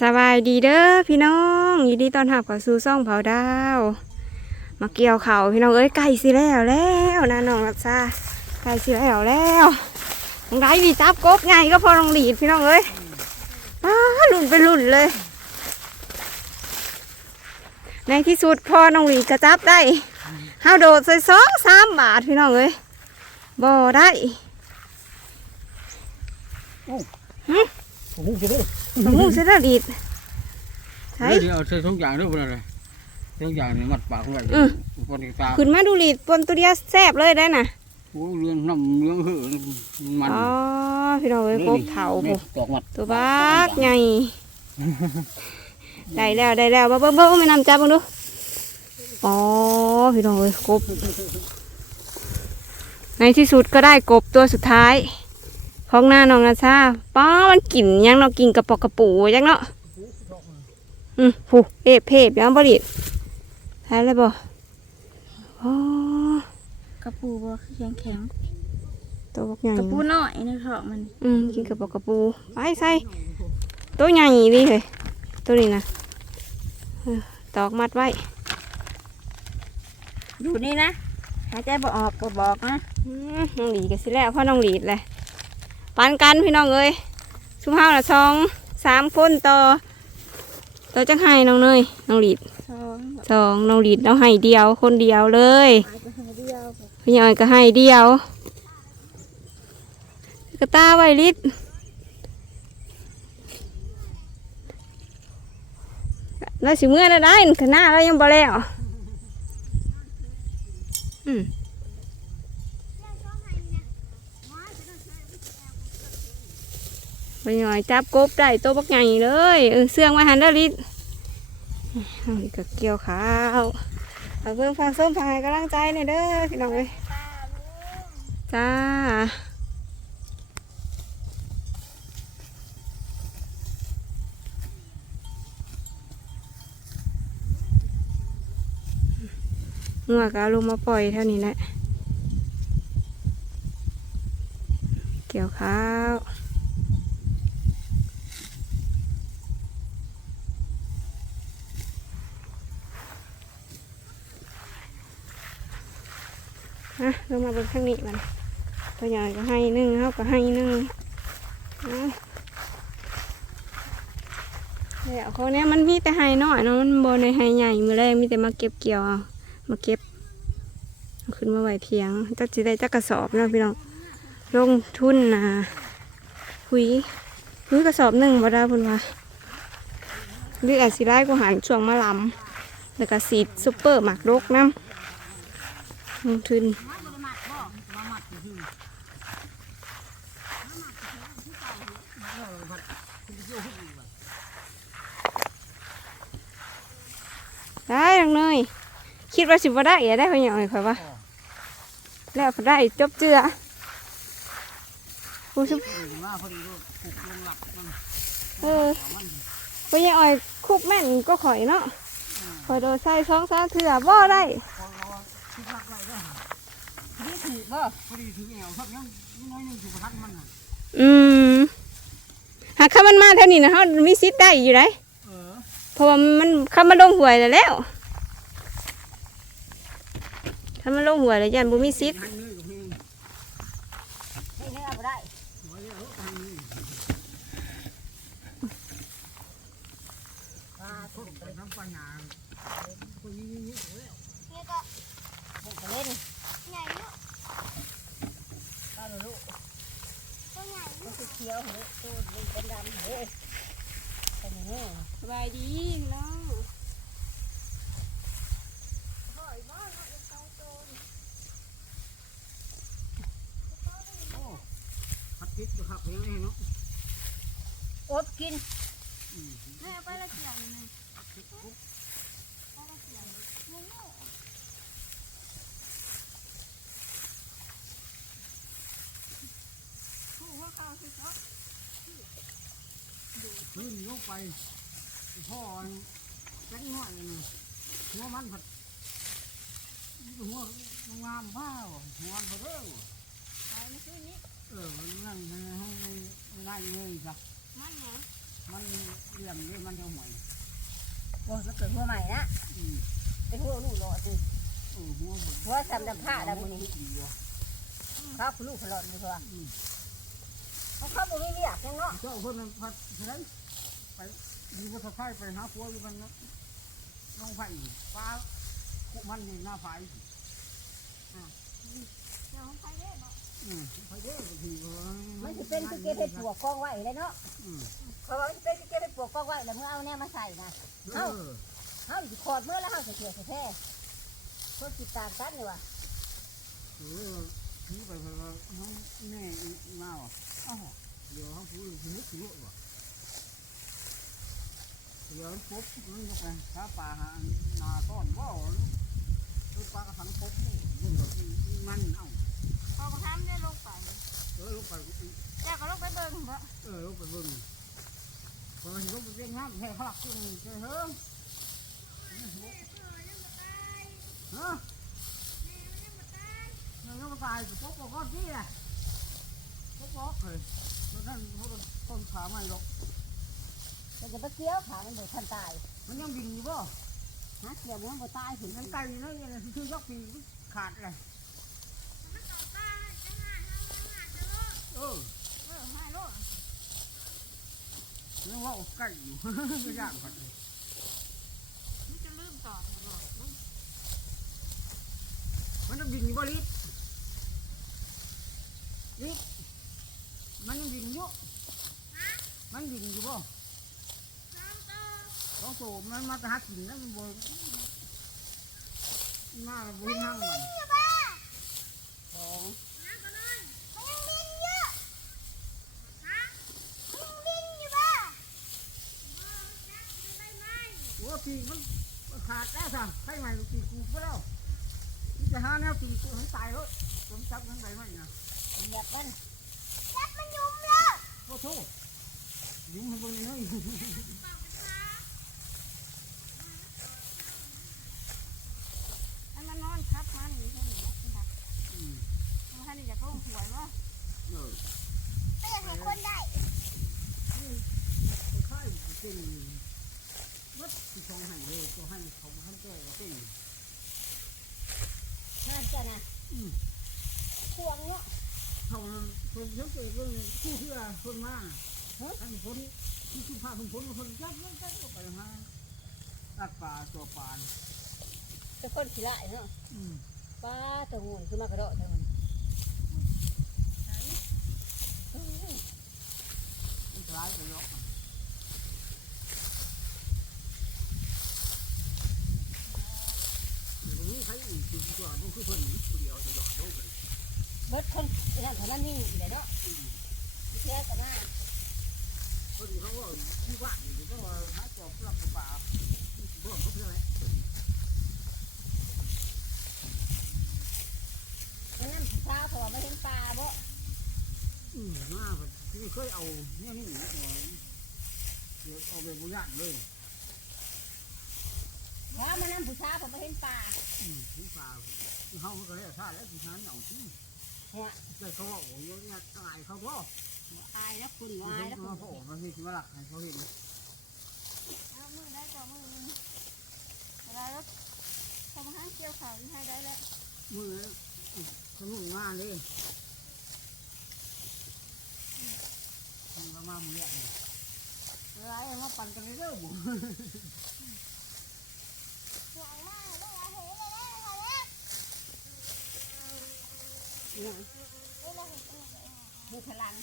สบายดีเด้อพี่น้องยินดีต้อนรับเข้าสู่ซ่องเผาดาว มาเกี่ยวเขาวพี่น้องเอ้ยไก่สิแล้วแล้วนะน้องรับซาไก่สิแล้วแล้วน้องได้มีจับกบไงก็พอน้องหลีดพี่น้องเอ้ยอ้าหลุ่นไปหลุ่นเลย ในที่สุดพอน้องหลีดก็จับได้ห้าวโดดใส่สองสามบาทพี่น้องเอ้ยบ่ได้ โอ้โหจะได้น้องมูเสยแล้วหลีดใช่เดี๋ยวเอาใส่ทุกอย่างด้วยบ่ได้เลยทุกอย่างนี่มัดปากไว้อืมคนที่ตาขึ้นมาดูหลีดปนตัวเดียวแซ่บเลยได้น่ะโอ้เรื่องน้ำเรื่องเหือมันอ๋อพี่น้องเอ้ยกบเถานี่ผมตอกมัดตัวบักใหญ่ได้แล้วได้แล้วเบิ้งเบิ้งเบิ้งไม่นำจับเบิ้งดูอ๋อพี่น้องเอ้ยกบในที่สุดก็ได้กบตัวสุดท้าย ของหน้าน้องนาซาป้ามันกลิ่นยังเนาะกินกระปอกกระปูยังเนาะอืมผู้เอฟเพบยังบริดทายเลยบ่อ๋อกระปูบ่แข็งแข็งตัวบักใหญ่กระปูน้อยในท้องมัน อืมกินกระปอกกระปูไปใส่ตัวใหญ่ดิเฮ้ยตัวนี้นะเออตอกมัดไว้อยู่นี่นะหายใจบ่ออกบ่บอกนะอืมน้องหลีดกันสิแล้วพ่อน้องหลีดเลย ปันกันพี่น้องเอ้ยชุมเฮาละสองสามคนต่อต่อจังไห้น้องเนยน้องหลีดสองสองน้องหลีดเราให้เดียวคนเดียวเลยหายไปหาเดียวพี่ยอยก็ให้เดียวกระตาไว้ลิดแล้วสิเมื่อได้ได้ขนาดเรายังบ่แล้วอืม พี่อยจับกบได้ตัวบักใหญ่เลยเออเสื่องไว้หันแล้วลิดเอาอีกก็เกี่ยวขาวเอาเพิ่งฟังส้มฟังให้กำลังใจหน่อยเด้อพี่น้องเอ้ยจ้างัวก็เอาลงมาปล่อยเท่านี้แหละเกี่ยวข้าว อะลงมาบนข้างนี้มันตัวใหญ่ก็ให้หนึ่งเขาก็ให้หนึ่งเอาเดี๋ยวเขาเนี้ยมันมีแต่ให้น้อยเนาะมันบนในให้ใหญ่มือแรกมีแต่มาเก็บเกี่ยวมาเก็บขึ้นมาไหวเทียงจักจีได้จักกระสอบเนาะพี่น้องลงทุนนะหุยหุยกระสอบหนึ่งบ่ได้พุ่นว่าหรืออาจสิได้กูหันช่วงมาลำแล้วก็สีดซุปเปอร์หมักรกน้ำ ลงทุนได้ดังเนยคิดว่าสิบ่ได้อย่าได้พะหน่อยค่อยว่าแล้วได้จบเจือผู้ชุบมาพอดีลูกปลุกลงหลักมันเออพะหน่อยคุบแม่นก็ข่อยเนาะข่อยโดนใส่สองสามเถื่อบ่ได้ พอเราคิดหลักไว้ก็หานี่ถือบ่พอดีถึงแอวครับยังน้อยนึงสิบทักมันน่ะอืมหากข้ามันมาเท่านี้นะเขามีสิทธิ์ได้อยู่ไรเออเพราะว่ามันข้ามันลงหวยแล้วแล้วถ้ามันลงหวยแล้วยันบุมีสิทธิ์ให้เนื้อกับพี่ให้เนื้อบ่ได้ตาทุกไปน้ำปัญญาคนนี้นี่ เล่นมันคือเขียวเฮ้ยตัวมันเป็นดำเฮ้ยเป็นอย่างนี้ สบายดีน้อง พัดพิษก็ขับเองเนาะอดกินแม่ไปละเจียงนึงผู้ว่าข้าวคือเขาขึ้นลงไปพ่อแจ้งหน้อยนะหัวมันผัดหัวงามผ้าหัวมันผัดเด้อไปเมื่อคืนนี้ เออมันนั่งให้ให้ง่ายเลยจ้ะมันหยังมันเลี้ยงด้วยมันจะห่วยโอ้มันเกิดหัวใหม่นะอืมเป็นหัวลูกหล่อจริเออหัวมันหัวสำดำผ้าดำมือนี้ดีว่ะเขาคือลูกพลอนนี่เพื่ออืมเขาเขาบ่มีเรียกยังเนาะเจ้าเพิ่นมันพัดเท่าไหรไปมีวัฒนไฟไปหาผัวอยู่มันน้องไผ่ฟ้าคุมันนี่หน้าไฟเดี๋ยวไปเด้อืมไฟเด้อบางที มันจะเป็นคือเก็บให้ปลวกกองไว้เลยเนาะอืมเขาบอกว่าจะเป็นคือเก็บให้ปลวกกองไว้แล้วมึงเอาแน่มาใส่นะเออเฮาสิขอดเมื่อแล้วเฮาสิเกี่ยวแท้ๆคนติดตามกันนี่ว่ะเออนี่ไปไปว่าน้องแม่มาว่ะอ้าวเดี๋ยวเขาพูดนึกถึงลูกว่ะเดี๋ยวปุ๊บมันจะไปหาปลาหานาต้อนบ่ลูกปลากระสังปุ๊บมันมันเอ้า พอก็ทำได้ลงไปเออลูกไปเจ้าก็ลงไปเบิ่งบ่เออลูกไปเบิ่งพอเห็นลูกไปเบิ่งน้ำแห่ขลักขึ้นเจ้าเฮ้ยฮะมันก็มาตายปุ๊บก็ที่แหละปุ๊บบอกเลยแล้วนั่นเขาต้นขาใหม่หรอกมันจะไปเกี่ยวขามันบ่ทันตาย มันยังบินอยู่บ่ฮะเกี่ยวมันบ่ตายถึงมันไกลอยู่นะเนี่ยคือยกปีขาดเลยเออ เออห้าโล ยังว่าใกล้อยู่ ก็ยากกว่ามันจะลืมตอบบ่มันจะบินอยู่บ่ลิศลิศมันยังบินอยู่มันบินอยู่บ่สองตัวมันมาแต่หากินแล้วมันบ่มาแล้วบ่เห็นทางมันของ ปีกมันขาดแล้วสั่งใครใหม่ปีกกูไปแล้วนี่จะหาแนวปีกกูให้ตายแล้วผมจับมันไปไหมนะเหยียบมันโอ้โหยุ่งให้เบิ่งเลยอันมันนอนทับมันนี่เห็นบ่ทับอืมมันทันได้อยากลงหวยบ่เออไม่อยากให้คนได้ค่ายเก่ง วัดที่องให้เลยก็ให้เขาให้แก้ก็เก่งนั่นจ้ะนะควงเนาะเขาคนเยอะเกินเรื่องคู่ที่ว่าคนมาท่านคนที่คุณพาคุณผลคนจับเรื่องจับก็ไปหาตัดป่าตัวปานเป็นคนขี้ร้ายเนาะป้าตัวงูนขึ้นมากระโดดตัวงูนมันร้ายไปเยอะ นี่ใครอีกคือตัวนู้คือคนนี้คนเดียวจะหยอดลงไปเบิดคนนั่นเท่านั้นนี่เลยเนาะแค่กันหน้าคนที่เขาว่าที่ว่างอยู่ก็ว่าหาจอบปลับป่าบ่เขาเพื่ออะไรนั่นผู้าวเขาว่าไม่เห็นปลาบ่อืมมาบ่เคยเอาเนี่ยนี่เดี๋ยวเอาไปบุญญาเลย ว่ามานั่นผู้สาวเขาไม่เห็นปลาอืมถึงป่าเขาก็เลยท่าแล้วที่นั้นเอาที่เนี่ยแต่เขาบอกว่าเนี่ยตายเขาพ่ออายแล้วคุณเขาอายแล้วคุณพ่อมันมีที่มาหลักให้เขาเห็นเอามือได้ก็มือนึงเวลารถทำอาหารเกี่ยวข้าวนี่ให้ได้แล้วมือสนุกงานเลยมามามือเนี่ยอะไรมาปั่นกันเลยเด้อบุเนี่ยมีพลัง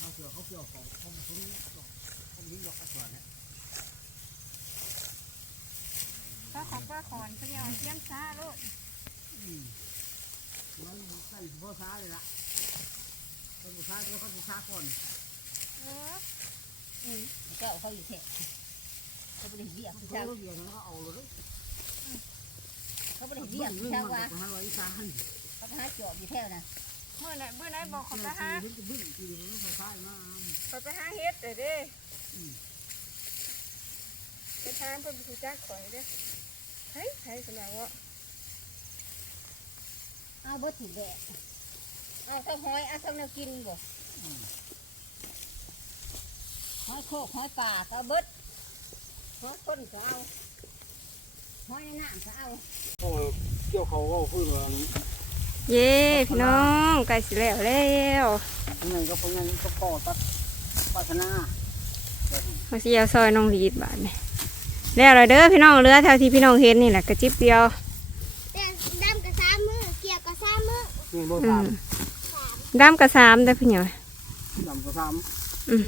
เขาเกี่ยวเขาเกี่ยวของเขามาทุ่งเขาลิ้นดอกกระสวนเนี่ยก็ของป้าขอนเพิ่นเอาเลี้ยงช้าโลดอืมมันใส่พ่อช้าเลยล่ะ คนผู้ชายก็เขาผู้ชายก่อนเอออืมเจ้าเขาอยู่แท้เขาไม่ได้เบี้ยผู้เขาชายเรียนแล้วก็เอาเลยเขาไม่ได้เบี้ยผู้ชายว่าหาไว้ซานเขาไปหาจอบอยู่แท้นะเมื่อไหร่เมื่อไหร่บอกเขาไปหาเพิ่งจะบึ้งทีมันผู้ชายมาเขาไปหาเฮ็ดเด้อเด้เทานเพิ่นสิจักข่อยเด้อไผไผสำหรับว่าเอาเบิดถีแดด เอาทั้งหอยเอาทั้งแนวกินบ่หอยโคกหอยป่าก็เอาเบิดหอยคนก็เอาหอยในน้ำก็เอาโอ้ยเกี่ยวเขาก็พูดว่าเย้พี่น้องใกล้สิแล้วแล้วยังไงก็เพราะงั้นก็ก่อตัดปัฒนามาสิเอาซอยน้องลีดบาดนี่แล้วเลยเด้อพี่น้องเรือเท่าที่พี่น้องเห็นนี่แหละกระจิบเดียวแต่ดำกับสามมือเกี่ยวกับสามมือนี่โบอืสามมสาม ดำกระสามเด้อพี่หน่อยดำก็สามอืม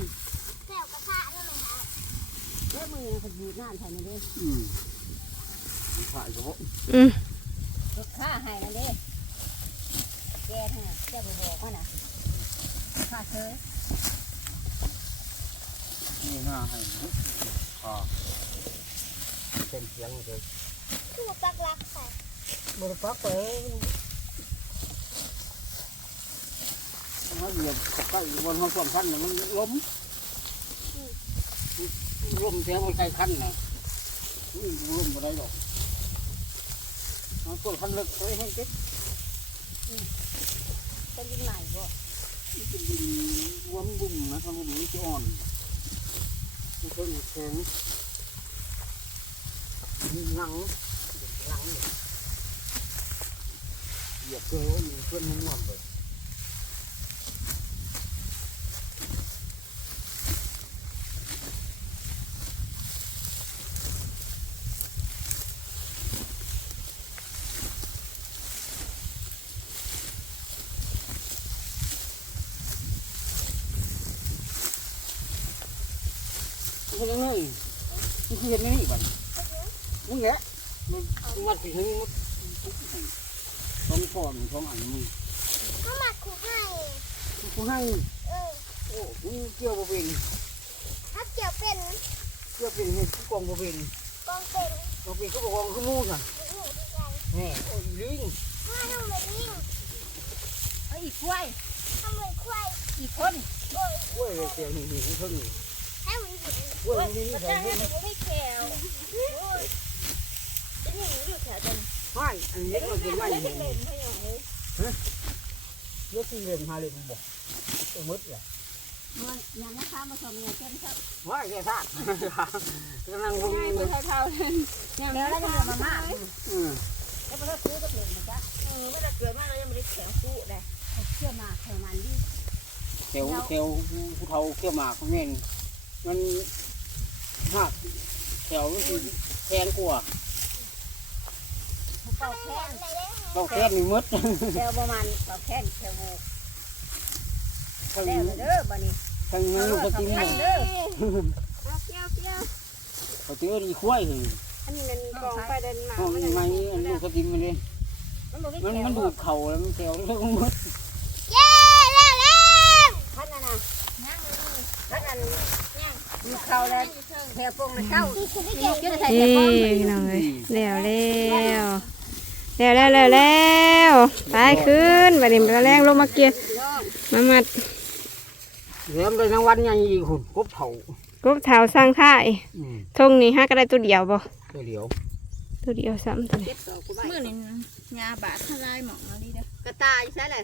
แก้วกับสะนั่นเลยครับเด้อมือคนบูดน้ำใส่นี่เด้อืมถ่ายก็บ่อืมรถข้าให้นั่นเด้แกให้น่ะแกบ่บอกว่าน่ะข้าเชยนี่หน้าให้อ่าเป็นเสียงเลยคือปักหลักใส่บริปักไปถ้าเหยียบใกล้บนห้องส่วนขั้นน่ะมันล้มล้มเสียงมันใกล้ขั้นนะนี่ล้มอะไรหรอกห้องส่วนขั้นเล็กไปให้เจ็บเป็นดินใหม่บ่มันเป็นดินรวมบุ่มนะทำบุ่มมันจะอ่อนมันเป็นแข็งมีหนังหนังเหยียบเกลือมันเพื่อนมันงอมเลย มันคือยังไงมันคือเห็นไหมนี่บัดมึงแกมันมัดไปถึงมัดท้องก่อนท้องอันมึงเขาหมักขู่ให้กูให้เออโอ้มึงเกี่ยวบ่เป็นถ้าเกี่ยวเป็นเกี่ยวเป็นให้กูกองบ่เป็นกองเป็นบ่เป็นก็บ่กองขึ้นนู่นน่ะหนูดีใจแน่โอ้ยลิงถ้าทำแบบนี้เอาอีกกล้วยทำเหมือนควายอีกคนโอ้ยกล้วยเลยเสียงนี่นี่เพิ่งนี่ ให้เหมือนหินกล้วยนี่นี่ใส่ให้เพิ่งหนูไม่แขวโอ้ยจะหนีอยู่แถวจันไม่อันนี้มันเป็นไม่ไม่เห็นเล่นไม่ยองเลยยกที่เรียนหาเรียนบ่ตัวมืดเลยมันยังนะคะมาสมเนี่ยเต็มครับไม่แค่ซากกำลังวงง่ายเลบ่ยเท่าๆเลยยังแล้วแล้วจะเรียนมามากอืมแล้วก็ซื้อกับเหลืองนะจ๊ะเออไม่ได้เกิดมาเรายังไม่ได้แข็งสู้เลยเชื่อมาเท่ามันดิเขียวเขียวผู้เฒ่าเขียวมาเขาแม่นมัน หักแถวมันสิแพงกว่าเป่าแค้นเราแค่นี้มืดแถวประมาณเป่าแค้นแถวโบทางแล้วนี้เด้อบัดนี้ทางนี้ลูกกระติ้งเอเนี่ยอเอาเกี้ยวเกี้ยวเขาเจอดีคุ้ยเลยอันนี้มันกองไฟเดินมาห้องมันไม้อันลูกกระติ้งมันเลยมันบ่มีมันแถวมันดูดเข่าแล้วมันแถวแล้วมันมืดเย้แล้วแล้วท่านน่ะนะท่านนั้น มีเขาแล้วแถวปงนะเข้ามีนกอยู่ในใส่แถเอ้วปงพี่น้องเอ้ยแล้วแล้วแล้วแล้วแล้วแล้วไปขึ้นบัดนี้มาแรงลงมาเกียร์มามัดเดี๋ยวมันได้รางวัลใหญ่อีกหุ่นกบเข่ากบเท้าสร้างท่ายอืมทงนี้ฮักก็ได้ตัวเดียวบ่เดี๋ยวตัวเดียวซ้ำตัวนี้เก็บต่อกูไว้มื่อนี่ยาบาดทลายหมองอะไรเด้อกระต่ายใช่เลย